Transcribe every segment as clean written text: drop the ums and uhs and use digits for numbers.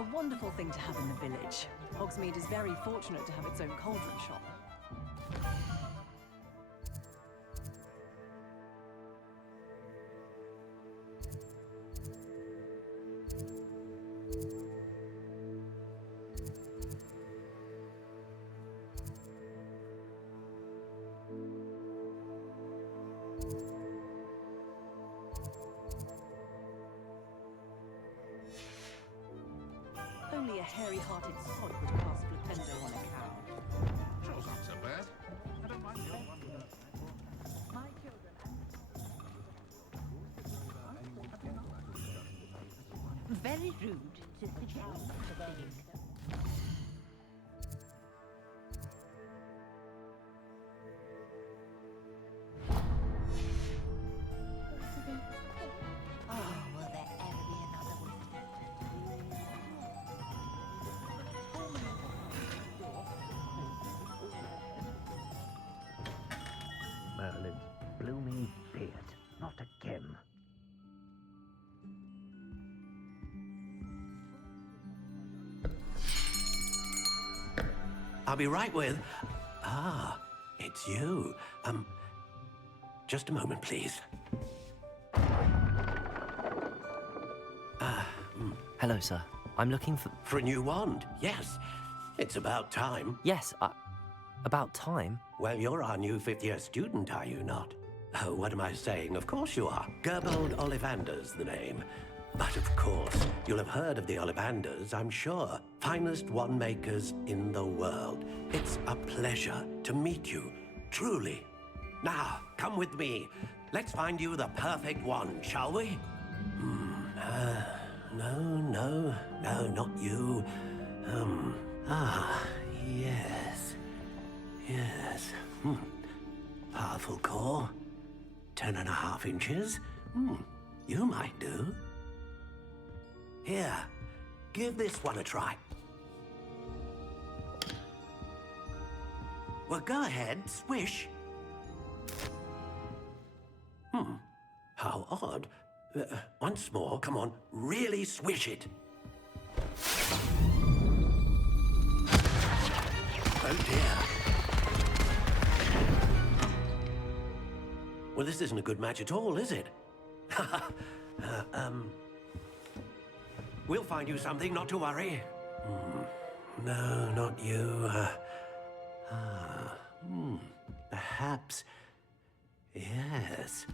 a wonderful thing to have in the village. Hogsmeade is very fortunate to have its own cauldron shop. Only a hairy-hearted sod would cast Flipendo on a cow. Joe's not so bad. I don't mind the old one. My children Very rude, says the Joe. Oh, will there ever be another one? Merlin's blooming beard, not again. I'll be right with... Ah, it's you. Just a moment, please. Hello, sir. I'm looking for... For a new wand, yes. It's about time. Yes, about time. Well, you're our new fifth-year student, are you not? Oh, what am I saying? Of course you are. Gerbold Ollivander's the name. But of course, you'll have heard of the Ollivanders, I'm sure. Finest wand makers in the world. It's a pleasure to meet you, truly. Now, come with me. Let's find you the perfect wand, shall we? No, not you. Yes. Powerful core. 10.5 inches. You might do. Here, give this one a try. Well, go ahead, swish. How odd. Once more, come on, really swish it. Oh dear. Well, this isn't a good match at all, is it? We'll find you something, not to worry. No, not you. Perhaps. Yes.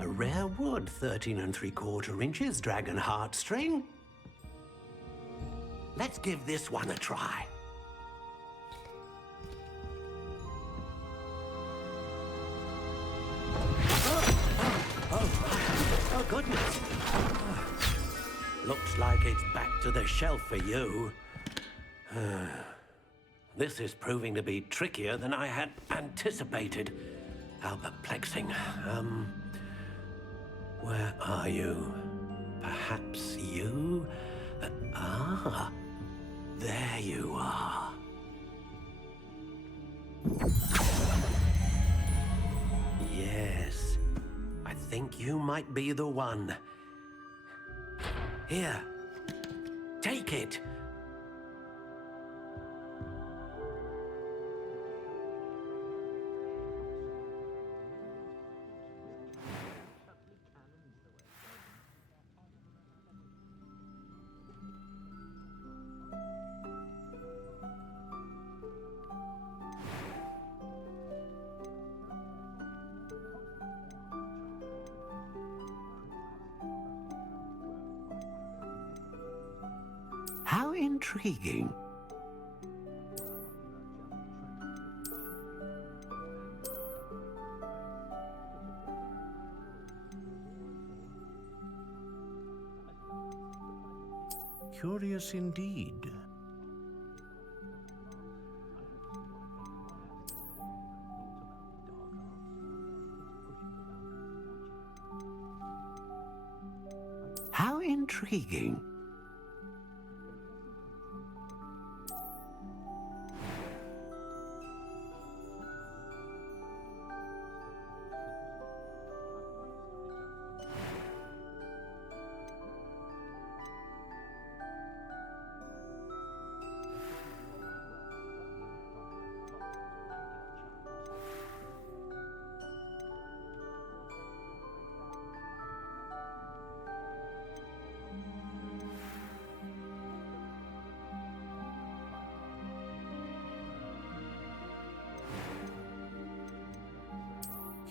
A rare wood, 13 3/4 inches, dragon heartstring. Let's give this one a try. Oh, goodness. Looks like it's back to the shelf for you. This is proving to be trickier than I had anticipated. How perplexing. Where are you? Perhaps you? There you are. Yes, I think you might be the one. Here, take it. How intriguing. Curious indeed. How intriguing.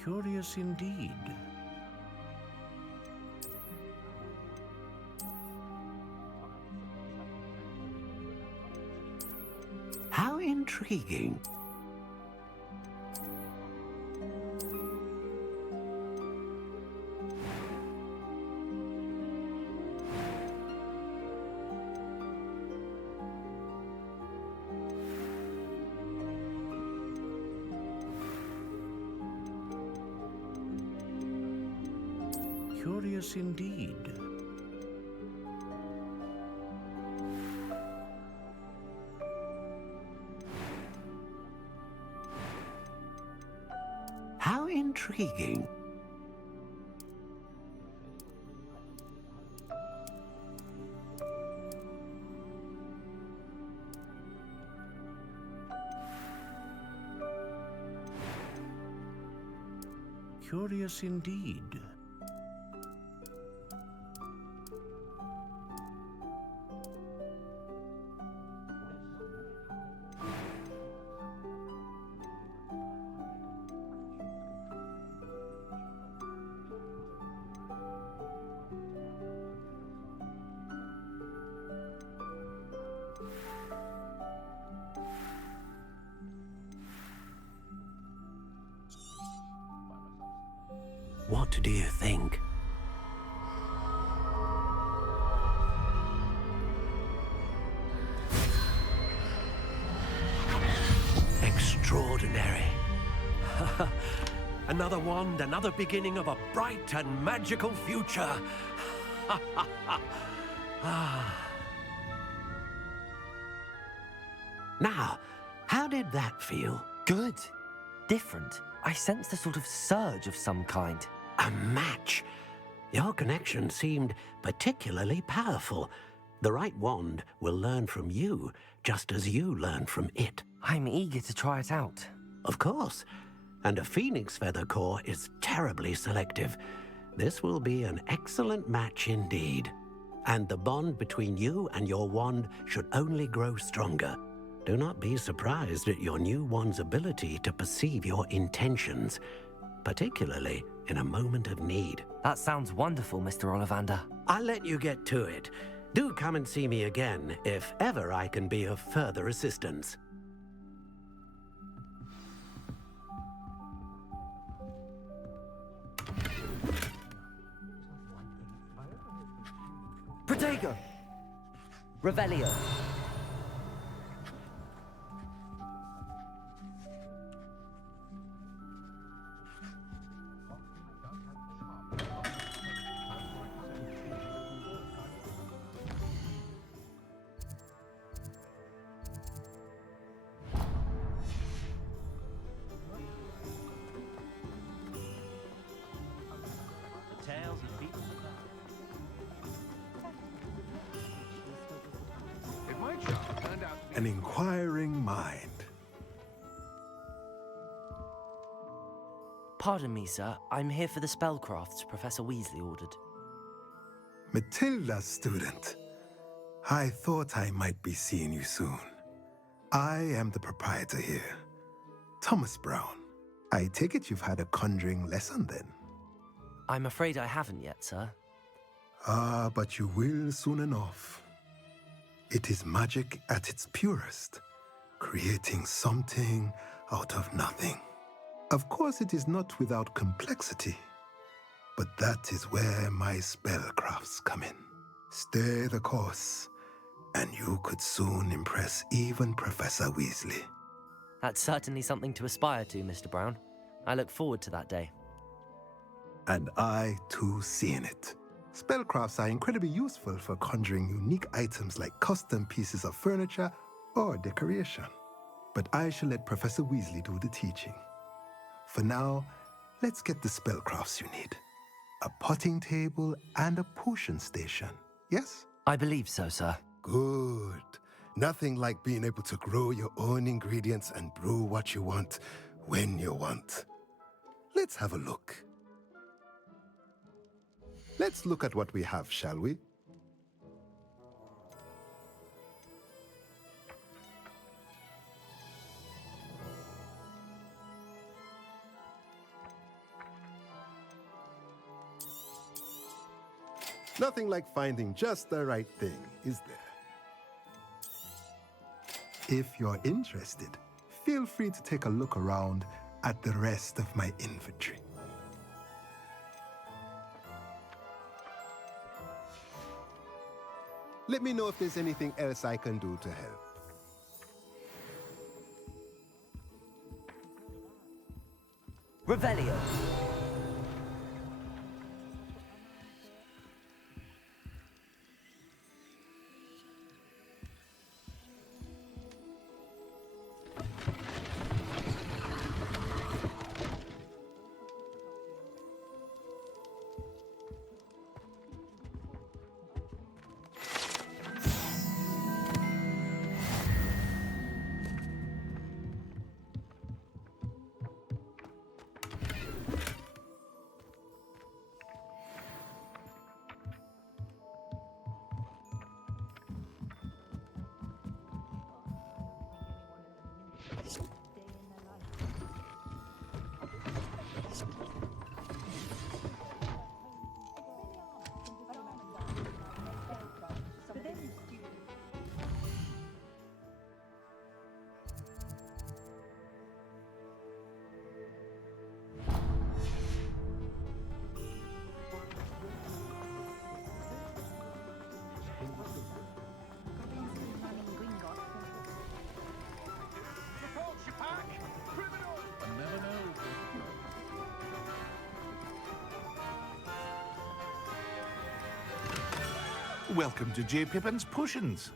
Curious indeed. How intriguing. Curious indeed. How intriguing. Curious indeed. What do you think? Extraordinary. Another wand, another beginning of a bright and magical future. Now, how did that feel? Good. Different. I sensed a sort of surge of some kind. A match. Your connection seemed particularly powerful. The right wand will learn from you, just as you learn from it. I'm eager to try it out. Of course. And a phoenix feather core is terribly selective. This will be an excellent match indeed. And the bond between you and your wand should only grow stronger. Do not be surprised at your new wand's ability to perceive your intentions, particularly in a moment of need. That sounds wonderful, Mr. Ollivander. I'll let you get to it. Do come and see me again if ever I can be of further assistance. Protego! Revelio. If my child turned out to be An inquiring mind. Pardon me, sir. I'm here for the spellcrafts Professor Weasley ordered. Matilda's student. I thought I might be seeing you soon. I am the proprietor here, Thomas Brown. I take it you've had a conjuring lesson then? I'm afraid I haven't yet, sir. Ah, but you will soon enough. It is magic at its purest, creating something out of nothing. Of course, it is not without complexity, but that is where my spellcrafts come in. Stay the course, and you could soon impress even Professor Weasley. That's certainly something to aspire to, Mr. Brown. I look forward to that day. And I, too, see in it. Spellcrafts are incredibly useful for conjuring unique items like custom pieces of furniture or decoration. But I shall let Professor Weasley do the teaching. For now, let's get the spellcrafts you need. A potting table and a potion station, yes? I believe so, sir. Good. Nothing like being able to grow your own ingredients and brew what you want when you want. Let's have a look. Let's look at what we have, shall we? Nothing like finding just the right thing, is there? If you're interested, feel free to take a look around at the rest of my inventory. Let me know if there's anything else I can do to help. Revelio. I never know. Welcome to J. Pippin's Potions.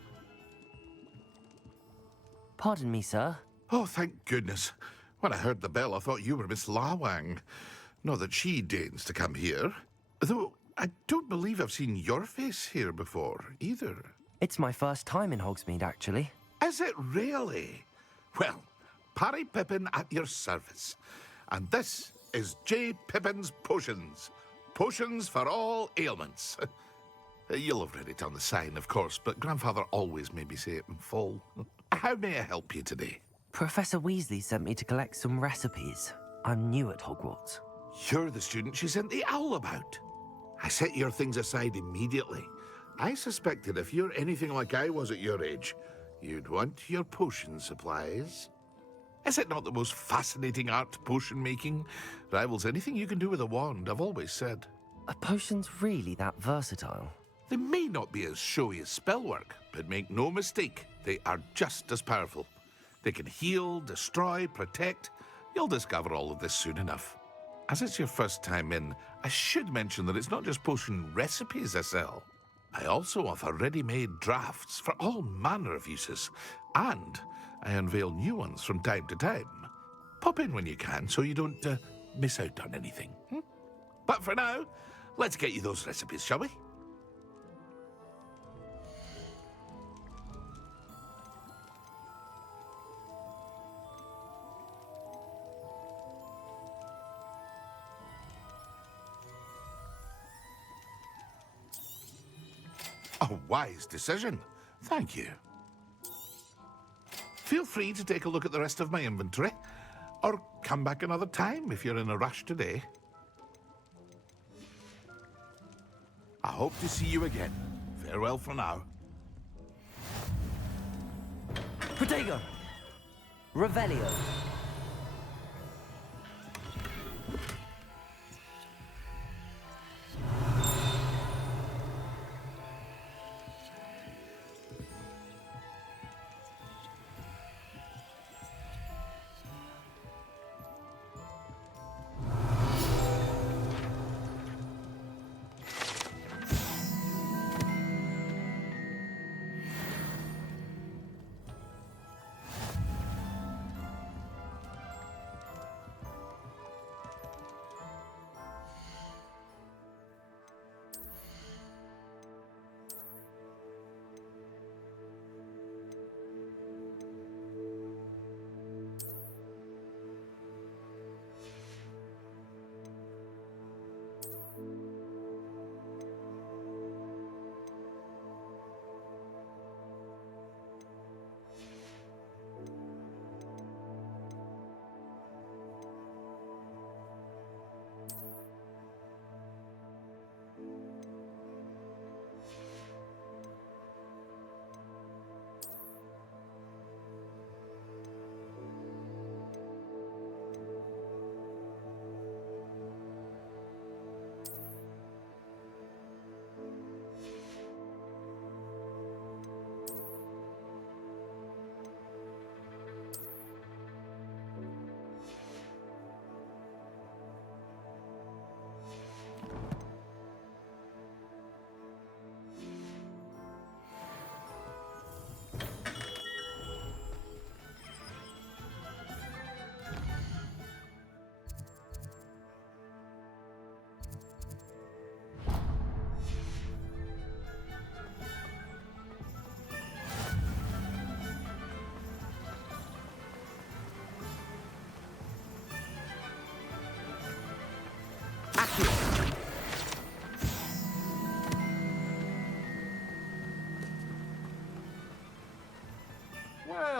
Pardon me, sir. Oh, thank goodness. When I heard the bell, I thought you were Miss Lawang. Not that she deigns to come here. Though I don't believe I've seen your face here before, either. It's my first time in Hogsmeade, actually. Is it really? Well, Parry Pippin at your service. And this is J. Pippin's Potions. Potions for all ailments. You'll have read it on the sign, of course, but Grandfather always made me say it in full. How may I help you today? Professor Weasley sent me to collect some recipes. I'm new at Hogwarts. You're the student she sent the owl about. I set your things aside immediately. I suspected if you're anything like I was at your age, you'd want your potion supplies. Is it not the most fascinating art, potion making? Rivals anything you can do with a wand, I've always said. Are potions really that versatile? They may not be as showy as spellwork, but make no mistake, they are just as powerful. They can heal, destroy, protect. You'll discover all of this soon enough. As it's your first time in, I should mention that it's not just potion recipes I sell. I also offer ready-made drafts for all manner of uses, and I unveil new ones from time to time. Pop in when you can so you don't miss out on anything. But for now, let's get you those recipes, shall we? A wise decision. Thank you. Feel free to take a look at the rest of my inventory, or come back another time if you're in a rush today. I hope to see you again. Farewell for now. Protego! Revelio.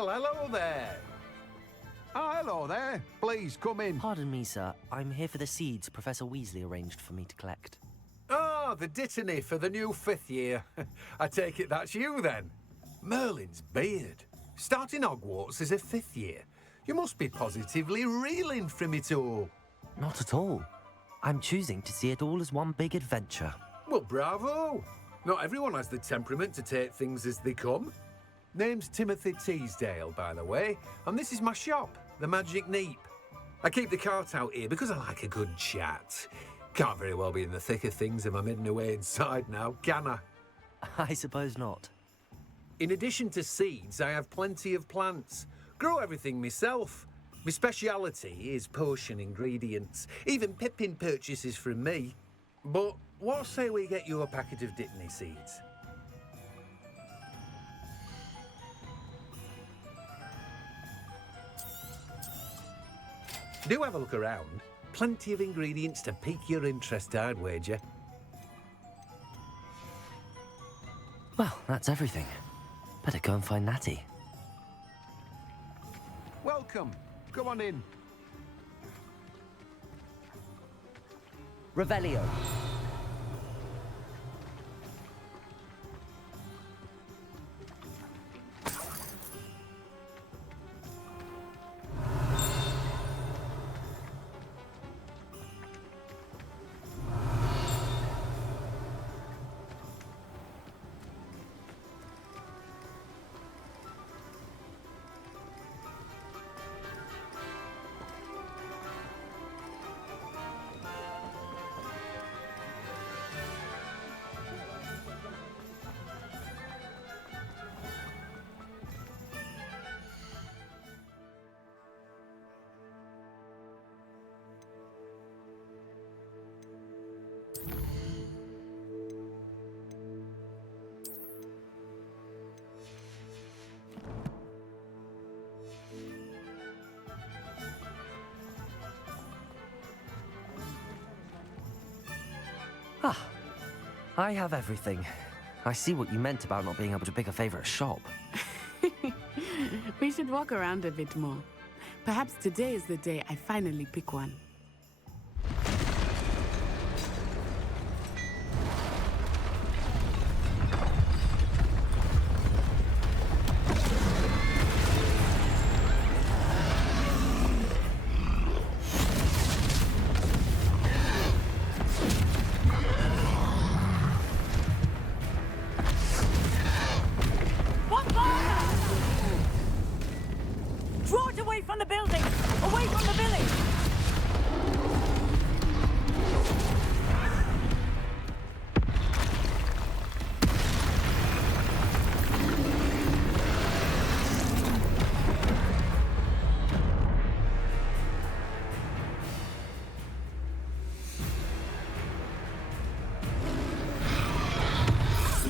Well, hello there. Oh, hello there. Please come in. Pardon me, sir. I'm here for the seeds Professor Weasley arranged for me to collect. Oh, the dittany for the new 5th year. I take it that's you then. Merlin's beard. Starting Hogwarts as a 5th year. You must be positively reeling from it all. Not at all. I'm choosing to see it all as one big adventure. Well, bravo. Not everyone has the temperament to take things as they come. Name's Timothy Teasdale, by the way, and this is my shop, the Magic Neep. I keep the cart out here because I like a good chat. Can't very well be in the thick of things if I'm hidden away inside now, can I? I suppose not. In addition to seeds, I have plenty of plants. Grow everything myself. My speciality is potion ingredients. Even Pippin purchases from me. But what say we get you a packet of dittany seeds? Do have a look around. Plenty of ingredients to pique your interest, I'd wager. Well, that's everything. Better go and find Natty. Welcome. Come on in. Revelio. Ah, I have everything. I see what you meant about not being able to pick a favorite shop. We should walk around a bit more. Perhaps today is the day I finally pick one. Draw it away from the building! Away from the village!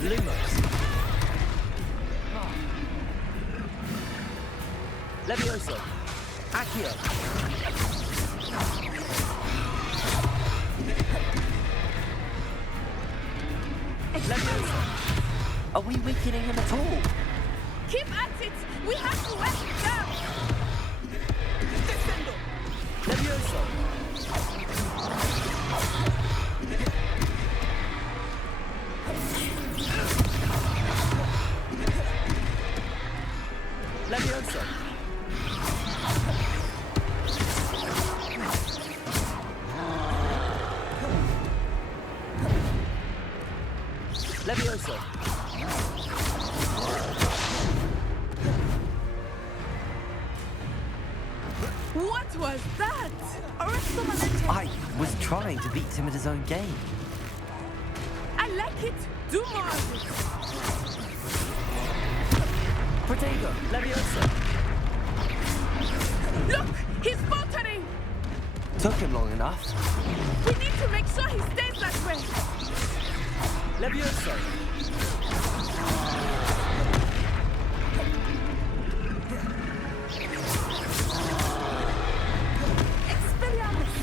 Lumos. Levioso. Accio. Levioso. Are we weakening him at all? Keep at it! We have to wear him down! Descendo. Levioso. Levioso. Levioso. What was that? I was trying to beat him at his own game. I like it! Do more of it! Protego. Levioso. Look! He's faltering! Took him long enough. We need to make sure he stays that way! Levioso. Expelliarmus!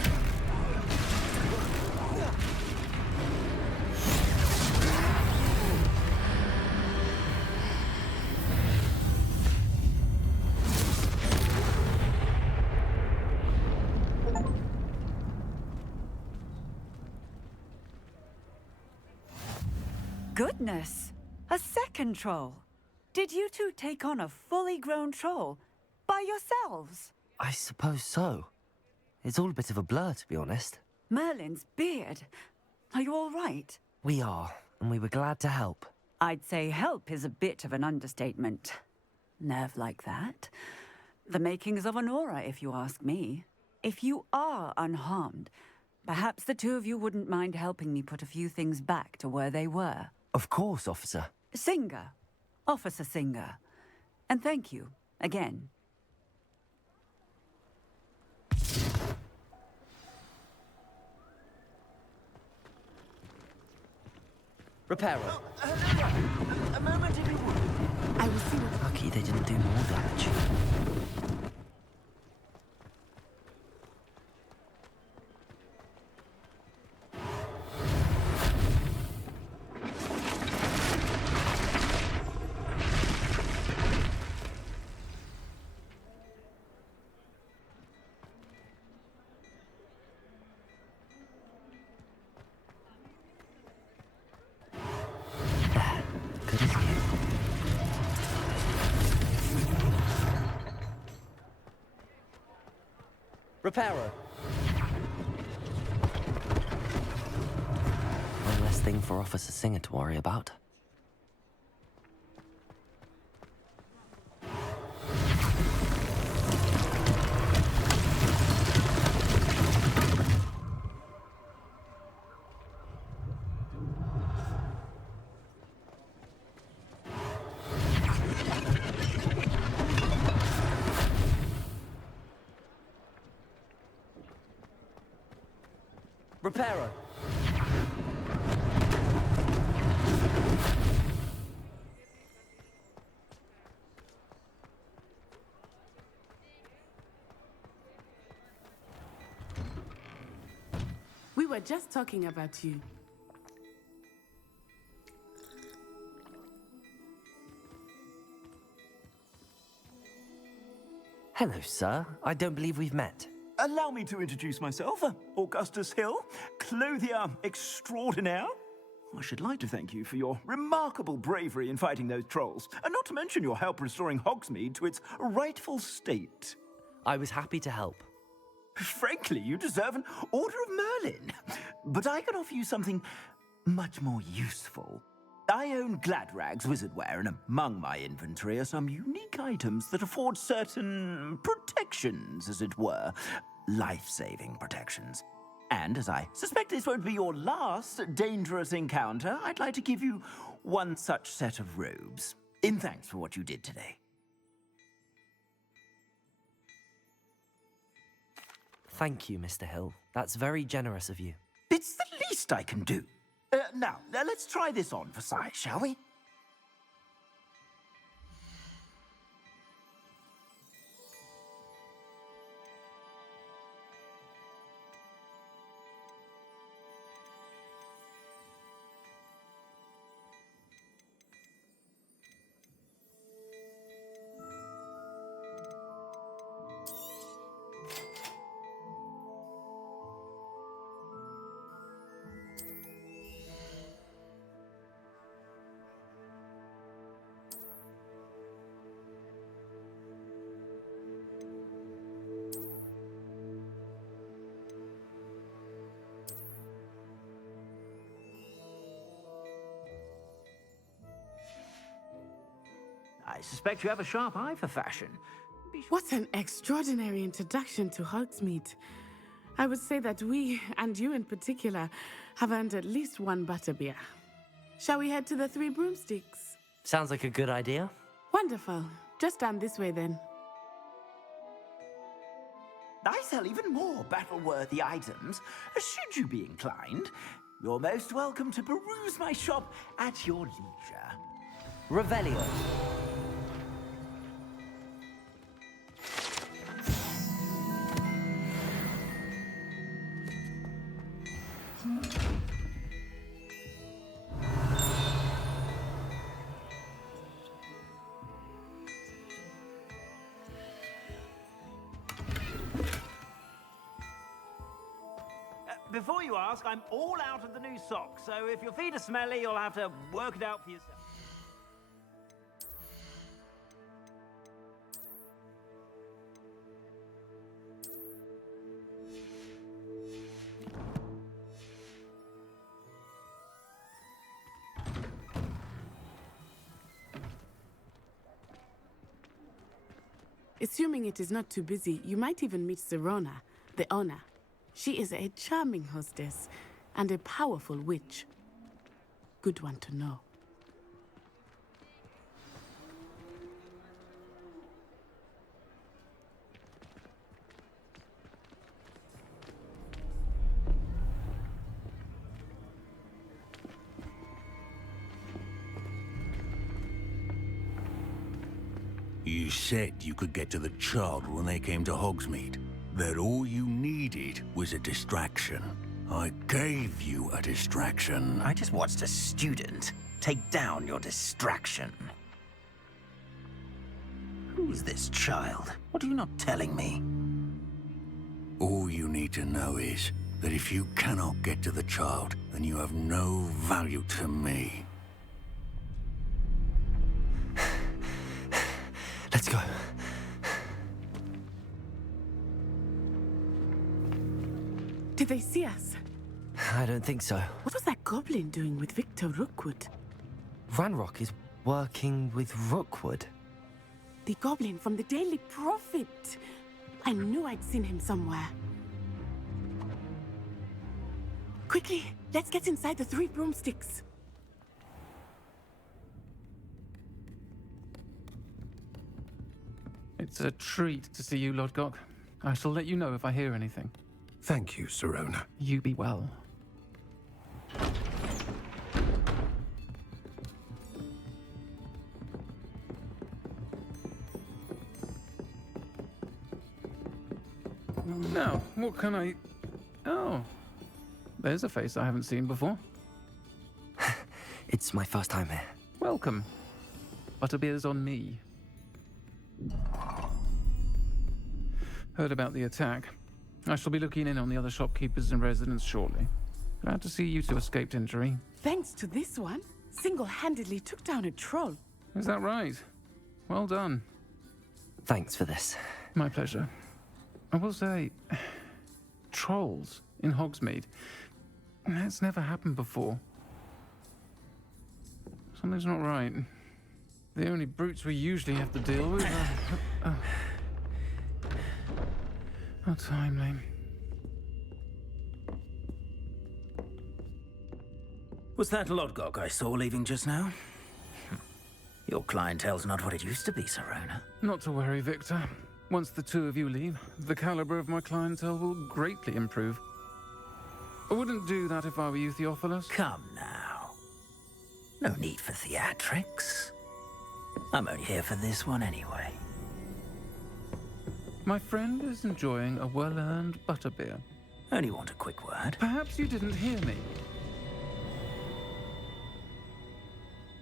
goodness! A second troll! Did you two take on a fully grown troll by yourselves? I suppose so. It's all a bit of a blur, to be honest. Merlin's beard. Are you all right? We are, and we were glad to help. I'd say help is a bit of an understatement. Nerve like that. The makings of an aura, if you ask me. If you are unharmed, perhaps the two of you wouldn't mind helping me put a few things back to where they were. Of course, officer. Singer. Officer Singer. And thank you, again. Repairer. A moment, if you would. I will see what... Lucky they didn't do more damage. Good as new. Repairer. One less thing for Officer Singer to worry about. Repairer. We were just talking about you. Hello, sir. I don't believe we've met. Allow me to introduce myself, Augustus Hill, clothier extraordinaire. I should like to thank you for your remarkable bravery in fighting those trolls, and not to mention your help restoring Hogsmeade to its rightful state. I was happy to help. Frankly, you deserve an Order of Merlin. But I can offer you something much more useful. I own Gladrag's wizardware, and among my inventory are some unique items that afford certain protections, as it were. Life-saving protections. And as I suspect this won't be your last dangerous encounter, I'd like to give you one such set of robes, in thanks for what you did today. Thank you, Mr. Hill. That's very generous of you. It's the least I can do. Now, let's try this on for size, shall we? I suspect you have a sharp eye for fashion. What an extraordinary introduction to Hogsmeade. I would say that we, and you in particular, have earned at least one butterbeer. Shall we head to the Three Broomsticks? Sounds like a good idea. Wonderful. Just down this way then. I sell even more battle-worthy items. Should you be inclined, you're most welcome to peruse my shop at your leisure. Revelio. before you ask, I'm all out of the new socks, so if your feet are smelly, you'll have to work it out for yourself. Assuming it is not too busy, you might even meet Serona, the owner. She is a charming hostess and a powerful witch. Good one to know. You said you could get to the child when they came to Hogsmeade. That all you needed was a distraction. I gave you a distraction. I just watched a student take down your distraction. Who's this child? What are you not telling me? All you need to know is that if you cannot get to the child, then you have no value to me. Let's go. Did they see us? I don't think so. What was that goblin doing with Victor Rookwood? Vahreox is working with Rookwood. The goblin from the Daily Prophet. I knew I'd seen him somewhere. Quickly, let's get inside the three broomsticks. It's a treat to see you, Lodgok. I shall let you know if I hear anything. Thank you, Serona. You be well. Now, what can I... Oh, there's a face I haven't seen before. It's my first time here. Welcome. Butterbeer's on me. Heard about the attack. I shall be looking in on the other shopkeepers and residents shortly. Glad to see you two escaped injury. Thanks to this one, single-handedly took down a troll. Is that right? Well done. Thanks for this. My pleasure. I will say, trolls in Hogsmeade. That's never happened before. Something's not right. The only brutes we usually have to deal with are... How timely. Was that Lodgok I saw leaving just now? Your clientele's not what it used to be, Serona. Not to worry, Victor. Once the two of you leave, the caliber of my clientele will greatly improve. I wouldn't do that if I were you, Theophilus. Come now. No need for theatrics. I'm only here for this one anyway. My friend is enjoying a well-earned butterbeer. Only want a quick word. Perhaps you didn't hear me.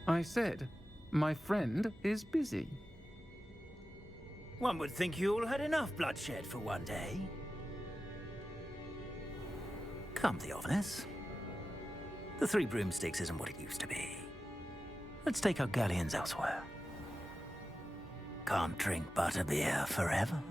I said, my friend is busy. One would think you all had enough bloodshed for one day. Come, Theophilus. The Three Broomsticks isn't what it used to be. Let's take our galleons elsewhere. Can't drink butterbeer forever.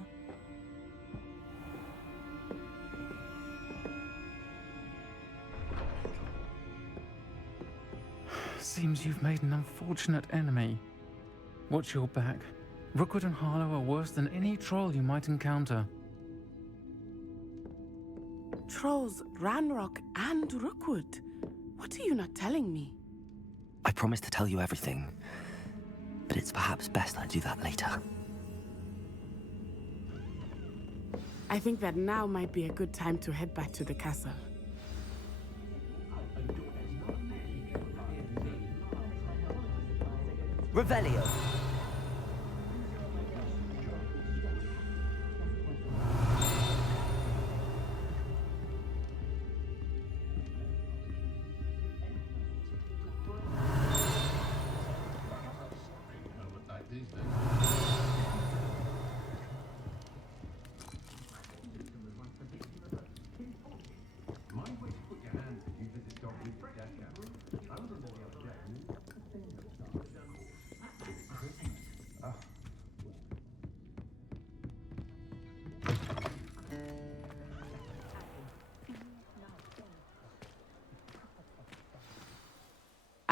Seems you've made an unfortunate enemy. Watch your back. Rookwood and Harlow are worse than any troll you might encounter. Trolls, Ranrock, and Rookwood. What are you not telling me? I promised to tell you everything, but it's perhaps best I do that later. I think that now might be a good time to head back to the castle. Revelio.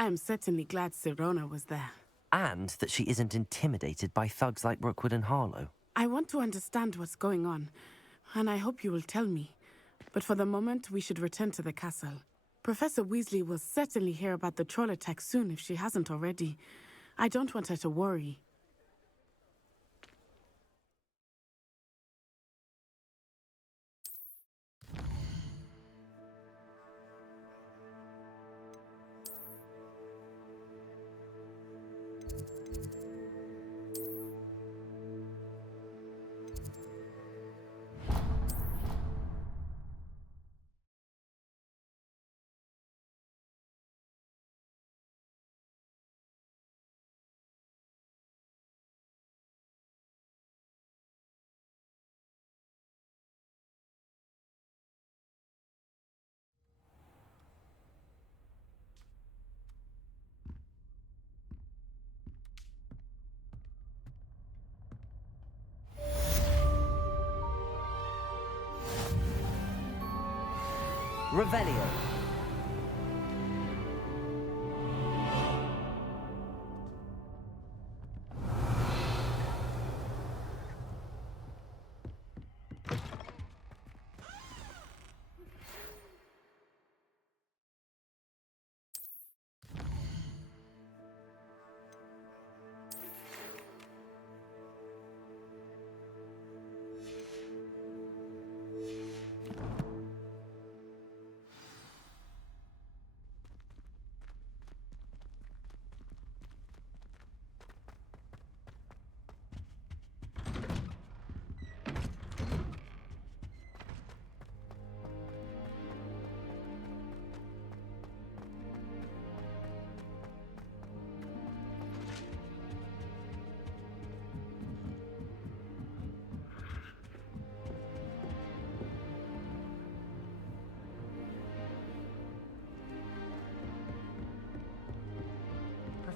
am certainly glad Sirona was there. And that she isn't intimidated by thugs like Rookwood and Harlow. I want to understand what's going on, and I hope you will tell me. But for the moment, we should return to the castle. Professor Weasley will certainly hear about the troll attack soon if she hasn't already. I don't want her to worry. Revelio.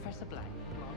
Professor Black, you are.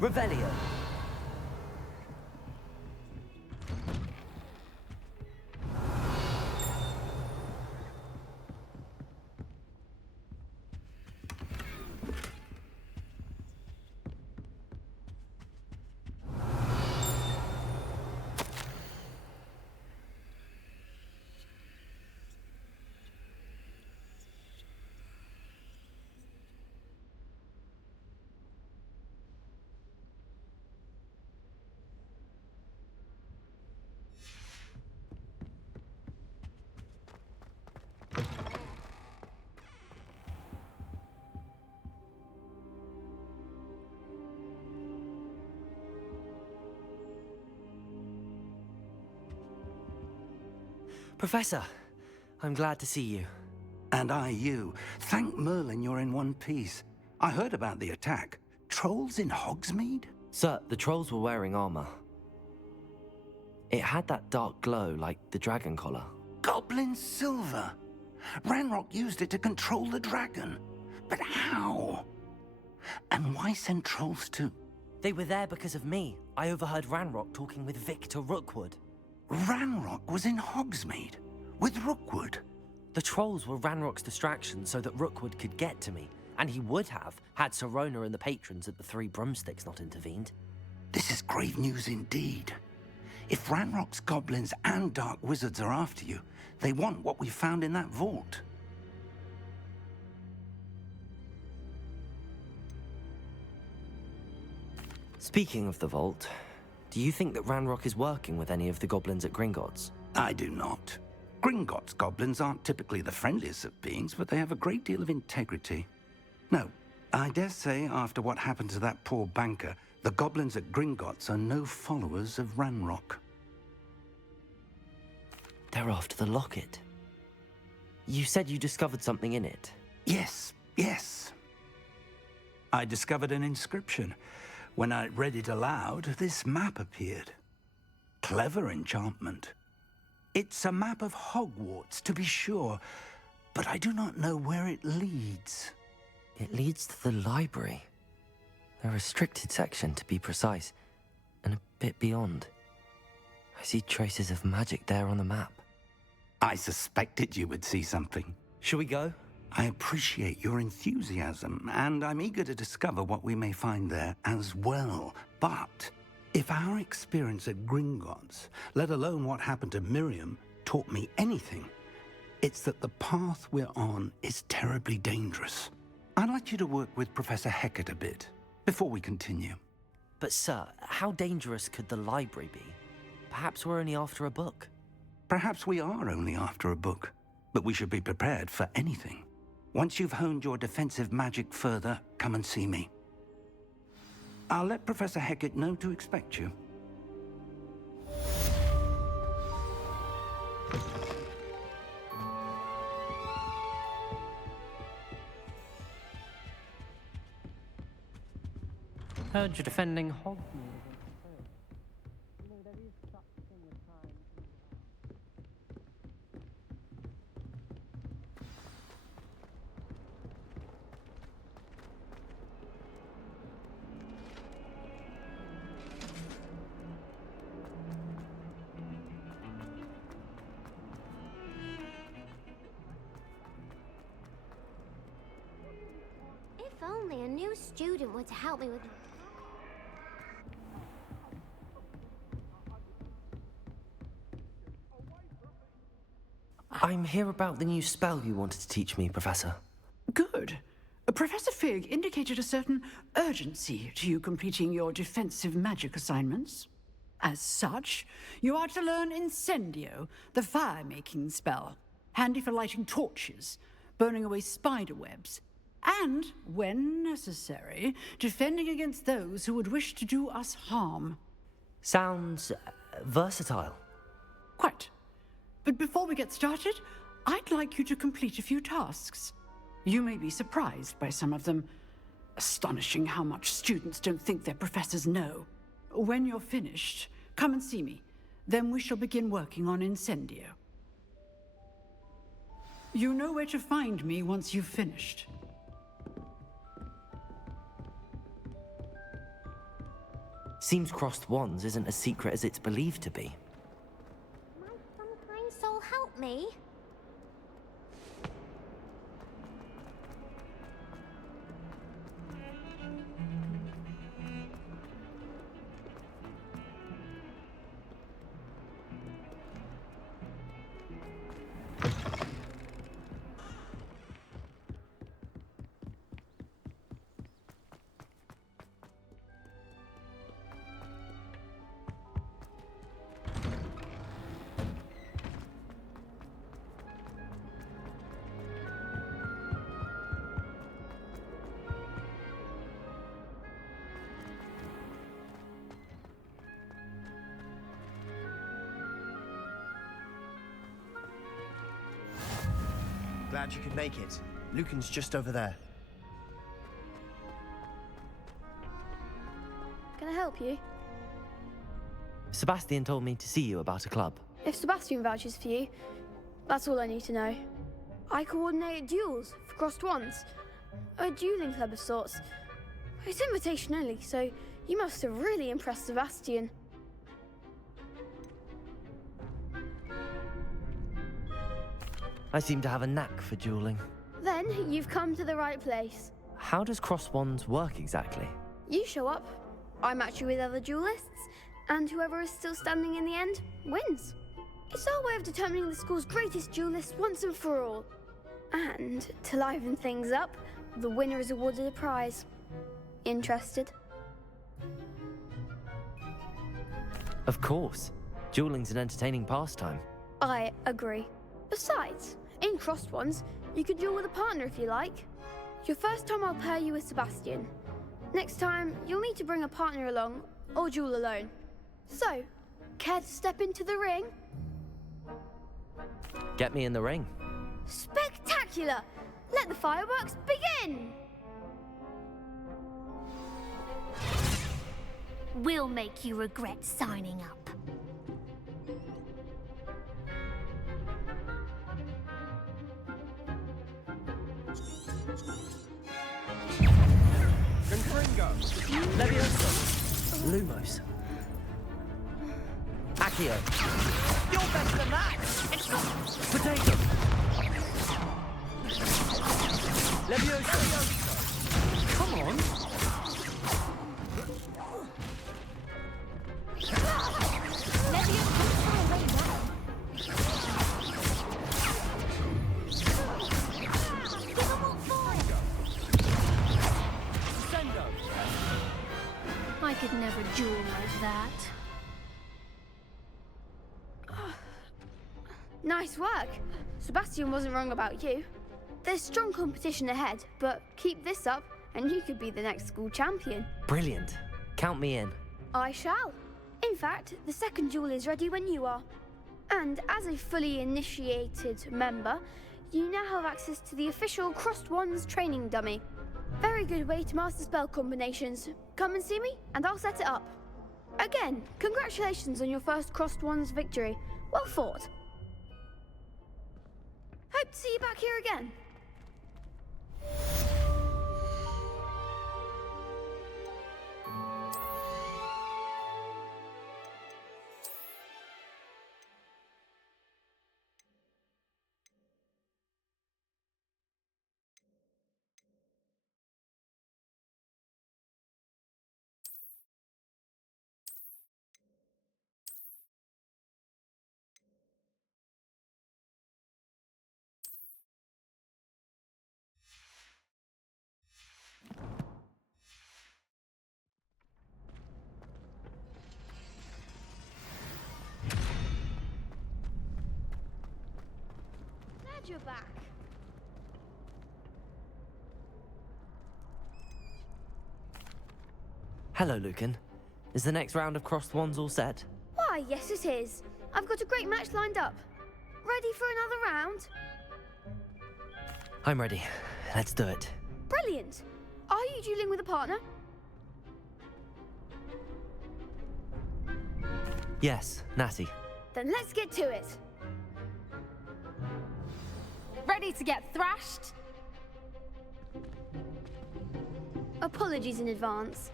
Revelio. Professor, I'm glad to see you. And I you. Thank Merlin you're in one piece. I heard about the attack. Trolls in Hogsmeade? Sir, the trolls were wearing armor. It had that dark glow like the dragon collar. Goblin silver! Ranrock used it to control the dragon. But how? And why send trolls to... They were there because of me. I overheard Ranrock talking with Victor Rookwood. Ranrock was in Hogsmeade with Rookwood. The trolls were Ranrock's distraction so that Rookwood could get to me, and he would have had Sirona and the patrons at the Three Broomsticks not intervened. This is grave news indeed. If Ranrock's goblins and dark wizards are after you, they want what we found in that vault. Speaking of the vault, do you think that Ranrock is working with any of the goblins at Gringotts? I do not. Gringotts goblins aren't typically the friendliest of beings, but they have a great deal of integrity. No, I dare say after what happened to that poor banker, the goblins at Gringotts are no followers of Ranrock. They're after the locket. You said you discovered something in it. Yes. I discovered an inscription. When I read it aloud, this map appeared. Clever enchantment. It's a map of Hogwarts, to be sure, but I do not know where it leads. It leads to the library. The restricted section, to be precise, and a bit beyond. I see traces of magic there on the map. I suspected you would see something. Shall we go? I appreciate your enthusiasm, and I'm eager to discover what we may find there as well. But if our experience at Gringotts, let alone what happened to Miriam, taught me anything, it's that the path we're on is terribly dangerous. I'd like you to work with Professor Hecat a bit before we continue. But sir, how dangerous could the library be? Perhaps we're only after a book. Perhaps we are only after a book, but we should be prepared for anything. Once you've honed your defensive magic further, come and see me. I'll let Professor Hecat know to expect you. Heard you're defending Hogwarts. If only a new student were to help me with... I'm here about the new spell you wanted to teach me, Professor. Good. Professor Fig indicated a certain urgency to you completing your defensive magic assignments. As such, you are to learn Incendio, the fire-making spell, handy for lighting torches, burning away spider webs, and, when necessary, defending against those who would wish to do us harm. Sounds versatile. Quite. But before we get started, I'd like you to complete a few tasks. You may be surprised by some of them. Astonishing how much students don't think their professors know. When you're finished, come and see me. Then we shall begin working on Incendio. You know where to find me once you've finished. Seems crossed wands isn't as secret as it's believed to be. Might some kind soul help me? Glad you could make it. Lucan's just over there. Can I help you? Sebastian told me to see you about a club. If Sebastian vouches for you, that's all I need to know. I coordinate duels for crossed wands. A dueling club of sorts. It's invitation only, so you must have really impressed Sebastian. I seem to have a knack for dueling. Then you've come to the right place. How does cross wands work exactly? You show up, I match you with other duelists, and whoever is still standing in the end wins. It's our way of determining the school's greatest duelist once and for all. And to liven things up, the winner is awarded a prize. Interested? Of course. Dueling's an entertaining pastime. I agree. Besides, in crossed ones, you could duel with a partner if you like. Your first time I'll pair you with Sebastian. Next time, you'll need to bring a partner along, or duel alone. So, care to step into the ring? Get me in the ring. Spectacular! Let the fireworks begin! We'll make you regret signing up. Confringo! Levioso! Lumos! Accio! You're better than that! Potato! Levioso! Come on! I could never duel like that. Nice work. Sebastian wasn't wrong about you. There's strong competition ahead, but keep this up and you could be the next school champion. Brilliant. Count me in. I shall. In fact, the second duel is ready when you are. And as a fully initiated member, you now have access to the official Crossed Wands training dummy. Very good way to master spell combinations. Come and see me, and I'll set it up. Again, congratulations on your first Crossed Wands victory. Well fought. Hope to see you back here again. Glad you're back. Hello, Lucan. Is the next round of Crossed Wands all set? Why, yes it is. I've got a great match lined up. Ready for another round? I'm ready. Let's do it. Brilliant. Are you dueling with a partner? Yes, Natty. Then let's get to it. Ready to get thrashed? Apologies in advance.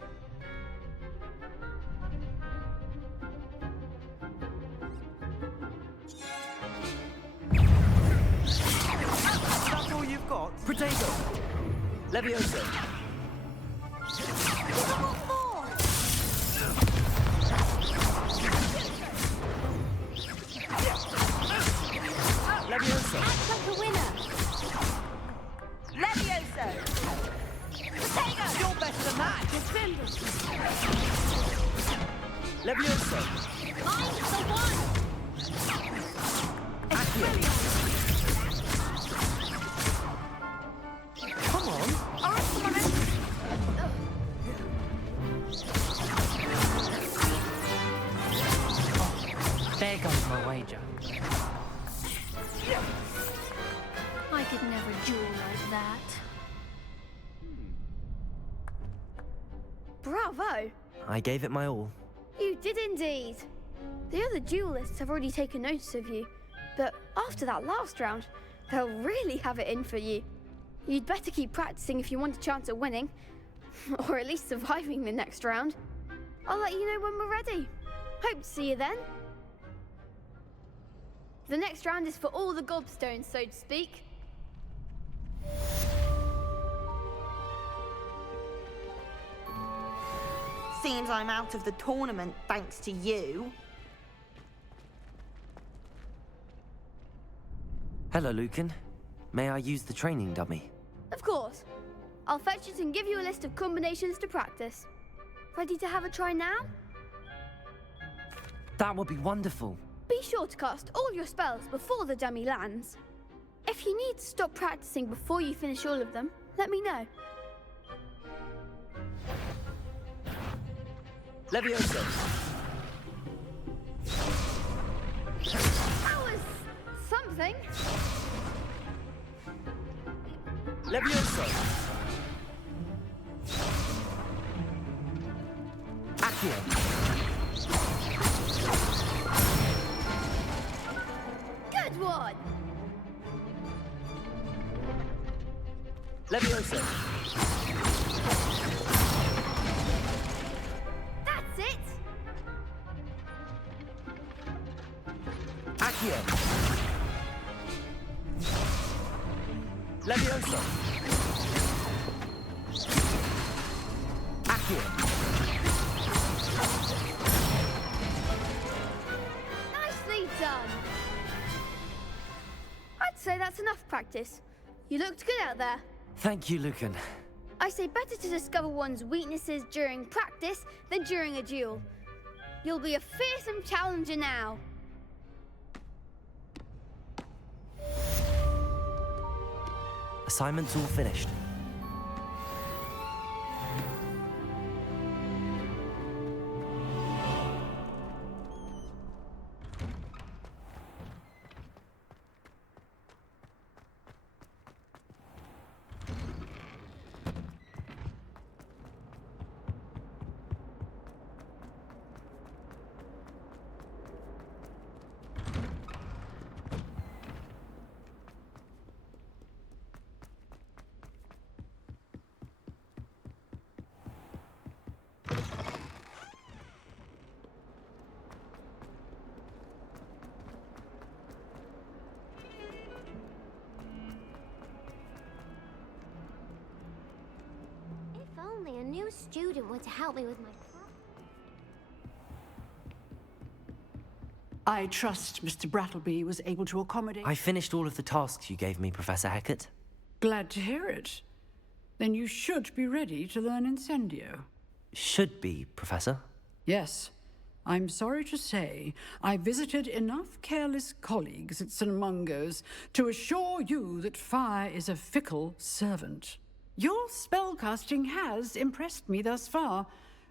That's all you've got? Potato! Levioso! Levioso! Act like a winner! Levioso! Potato! You're better than that! Levioso! I'm the one! Accio! Come on! There goes my wager. I could never duel like that. Bravo! I gave it my all. You did indeed. The other duelists have already taken notice of you, but after that last round, they'll really have it in for you. You'd better keep practicing if you want a chance at winning, or at least surviving the next round. I'll let you know when we're ready. Hope to see you then. The next round is for all the gobstones, so to speak. Seems I'm out of the tournament thanks to you. Hello, Lucan. May I use the training dummy? Of course. I'll fetch it and give you a list of combinations to practice. Ready to have a try now? That would be wonderful. Be sure to cast all your spells before the dummy lands. If you need to stop practicing before you finish all of them, let me know. Levioso. That was something. Levioso. Accio. Good one. Levioso. That's it. Accio. Levioso. Accio. Nicely done. I'd say that's enough practice. You looked good out there. Thank you, Lucan. I say better to discover one's weaknesses during practice than during a duel. You'll be a fearsome challenger now. Assignment's all finished. If only a new student were to help me with my class. I trust Mr. Brattleby was able to accommodate. I finished all of the tasks you gave me, Professor Hecat. Glad to hear it. Then you should be ready to learn Incendio. Should be, Professor. Yes. I'm sorry to say, I visited enough careless colleagues at St. Mungo's to assure you that fire is a fickle servant. Your spellcasting has impressed me thus far,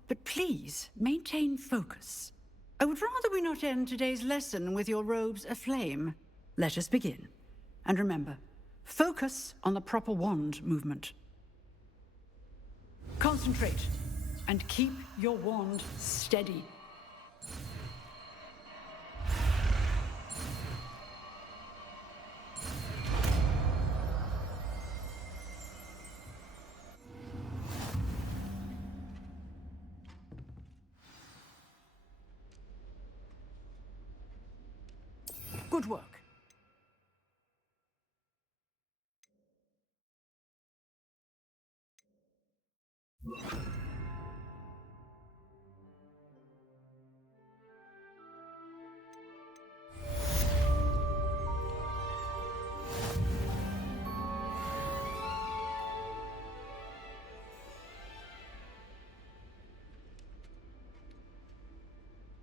but please maintain focus. I would rather we not end today's lesson with your robes aflame. Let us begin. And remember, focus on the proper wand movement. Concentrate, and keep your wand steady. Good work.